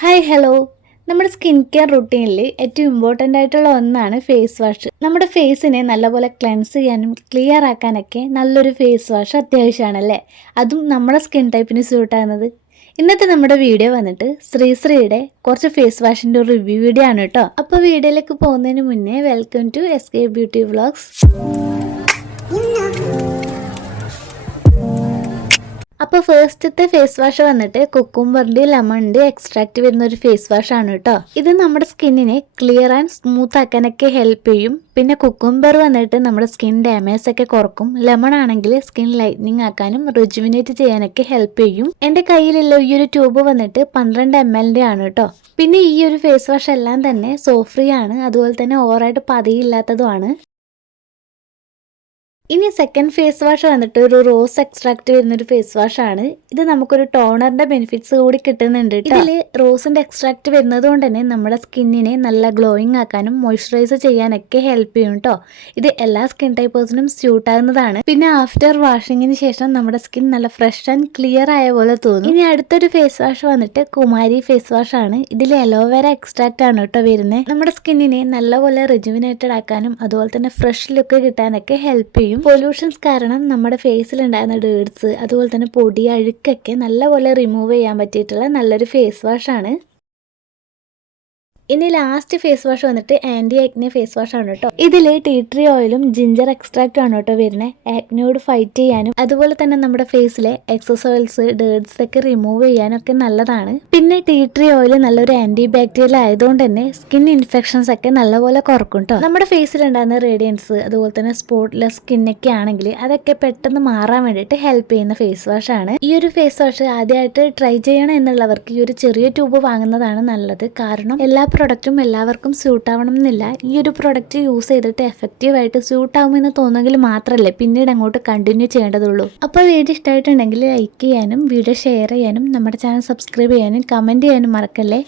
Hi hello. നമ്മുടെ skin care റുട്ടീനിൽ ഏറ്റവും important ആയിട്ടുള്ള ഒന്നാണ് ഫേസ് വാഷ്. നമ്മുടെ ഫേസിനെ നല്ലപോലെ ക്ലെൻസ് ചെയ്യാനും ക്ലിയർ ആക്കാനൊക്കെ നല്ലൊരു ഫേസ് വാഷ് അത്യാവശ്യമാണല്ലേ, അതും നമ്മുടെ സ്കിൻ ടൈപ്പിന് സ്യൂട്ടാകുന്നത്. ഇന്നത്തെ നമ്മുടെ വീഡിയോ വന്നിട്ട് ശ്രീയുടെ കുറച്ച് ഫേസ് വാഷിൻ്റെ ഒരു റിവ്യൂ വീഡിയോ ആണ് കേട്ടോ. അപ്പോൾ വീഡിയോയിലേക്ക് പോകുന്നതിന് മുന്നേ welcome to SK beauty vlogs. അപ്പോൾ ഫസ്റ്റത്തെ ഫേസ് വാഷ് വന്നിട്ട് കുക്കുംബറിൻ്റെ ലെമണിൻ്റെ എക്സ്ട്രാക്റ്റ് വരുന്ന ഒരു ഫേസ് വാഷ് ആണ് കേട്ടോ. ഇത് നമ്മുടെ സ്കിന്നിനെ ക്ലിയർ ആൻഡ് സ്മൂത്ത് ആക്കാനൊക്കെ ഹെൽപ്പ് ചെയ്യും. പിന്നെ കുക്കുംബർ വന്നിട്ട് നമ്മുടെ സ്കിൻ ഡാമേജ് ഒക്കെ കുറക്കും. ലെമൺ ആണെങ്കിൽ സ്കിൻ ലൈറ്റനിങ് ആക്കാനും റിജുവിനേറ്റ് ചെയ്യാനൊക്കെ ഹെൽപ്പ് ചെയ്യും. എൻ്റെ കയ്യിലുള്ള ഈ ഒരു ട്യൂബ് വന്നിട്ട് 12 ml ആണ് കേട്ടോ. പിന്നെ ഈ ഒരു ഫേസ് വാഷ് എല്ലാം തന്നെ സോപ്പ് ഫ്രീ ആണ്, അതുപോലെ തന്നെ ഓവറായിട്ട് പതയില്ലാത്തതുമാണ്. ഇനി സെക്കൻഡ് ഫേസ് വാഷ് വന്നിട്ട് ഒരു റോസ് എക്സ്ട്രാക്ട് വരുന്നൊരു ഫേസ് വാഷ് ആണ്. ഇത് നമുക്കൊരു ടോണറിന്റെ ബെനിഫിറ്റ്സ് കൂടി കിട്ടുന്നുണ്ട്. ഇതിൽ റോസിന്റെ എക്സ്ട്രാക്ട് വരുന്നത് കൊണ്ട് തന്നെ നമ്മുടെ സ്കിന്നിനെ നല്ല ഗ്ലോയിങ് ആക്കാനും മോയ്സ്ചറൈസ് ചെയ്യാനൊക്കെ ഹെൽപ്പ് ചെയ്യും കേട്ടോ. ഇത് എല്ലാ സ്കിൻ ടൈപ്പേഴ്സിനും സ്യൂട്ട് ആകുന്നതാണ്. പിന്നെ ആഫ്റ്റർ വാഷിങ്ങിന് ശേഷം നമ്മുടെ സ്കിൻ നല്ല ഫ്രഷ് ആൻഡ് ക്ലിയർ ആയ പോലെ തോന്നും. ഇനി അടുത്തൊരു ഫേസ് വാഷ് വന്നിട്ട് കുമാരി ഫേസ് വാഷ് ആണ്. ഇതിൽ അലോവേര എക്സ്ട്രാക്ട് ആണ് കേട്ടോ വരുന്നത്. നമ്മുടെ സ്കിന്നിനെ നല്ലപോലെ റിജുവിനേറ്റഡ് ആക്കാനും അതുപോലെ തന്നെ ഫ്രഷ് ലുക്ക് കിട്ടാനൊക്കെ ഹെൽപ്പ് ചെയ്യും. പൊല്യൂഷൻസ് കാരണം നമ്മുടെ ഫേസിൽ ഉണ്ടാകുന്ന ഡേർട്സ് അതുപോലെ തന്നെ പൊടി അഴുക്കൊക്കെ നല്ലപോലെ റിമൂവ് ചെയ്യാൻ പറ്റിയിട്ടുള്ള നല്ലൊരു ഫേസ് വാഷ് ആണ്. ഇനി ലാസ്റ്റ് ഫേസ് വാഷ് വന്നിട്ട് ആൻറ്റി ആക്നെ ഫേസ് വാഷ് ആണ് കേട്ടോ. ഇതിൽ ടീ ട്രീ ഓയിലും ജിഞ്ചർ എക്സ്ട്രാക്റ്റും ആണ് കേട്ടോ വരുന്നത്. ആക്നയോട് ഫൈറ്റ് ചെയ്യാനും അതുപോലെ തന്നെ നമ്മുടെ ഫേസിലെ എക്സസ് ഓയിൽസ് ഡേർട്സ് ഒക്കെ റിമൂവ് ചെയ്യാനും ഒക്കെ നല്ലതാണ്. പിന്നെ ടീ ട്രീ ഓയിൽ നല്ലൊരു ആന്റി ബാക്ടീരിയൽ ആയതുകൊണ്ട് തന്നെ സ്കിൻ ഇൻഫെക്ഷൻസ് ഒക്കെ നല്ലപോലെ കുറക്കും കേട്ടോ. നമ്മുടെ ഫേസിൽ ഉണ്ടാകുന്ന റേഡിയൻസ് അതുപോലെ തന്നെ സ്പോട്ട്ലെസ് സ്കിന്നൊക്കെ ആണെങ്കിൽ അതൊക്കെ പെട്ടെന്ന് മാറാൻ വേണ്ടിയിട്ട് ഹെൽപ്പ് ചെയ്യുന്ന ഫേസ് വാഷ് ആണ്. ഈ ഒരു ഫേസ് വാഷ് ആദ്യമായിട്ട് ട്രൈ ചെയ്യണം എന്നുള്ളവർക്ക് ഈ ഒരു ചെറിയ ട്യൂബ് വാങ്ങുന്നതാണ് നല്ലത്. കാരണം എല്ലാ പ്രൊഡക്റ്റും എല്ലാവർക്കും സ്യൂട്ട് ആവണം എന്നില്ല. ഈ ഒരു പ്രൊഡക്റ്റ് യൂസ് ചെയ്തിട്ട് എഫക്റ്റീവായിട്ട് സ്യൂട്ട് ആവുമെന്ന് തോന്നുമെങ്കിൽ മാത്രമല്ലേ പിന്നീട് അങ്ങോട്ട് കണ്ടിന്യൂ ചെയ്യേണ്ടതുള്ളൂ. അപ്പോൾ വീഡിയോ ഇഷ്ടമായിട്ടുണ്ടെങ്കിൽ ലൈക്ക് ചെയ്യാനും വീഡിയോ ഷെയർ ചെയ്യാനും നമ്മുടെ ചാനൽ സബ്സ്ക്രൈബ് ചെയ്യാനും കമൻറ്റ് ചെയ്യാനും മറക്കല്ലേ.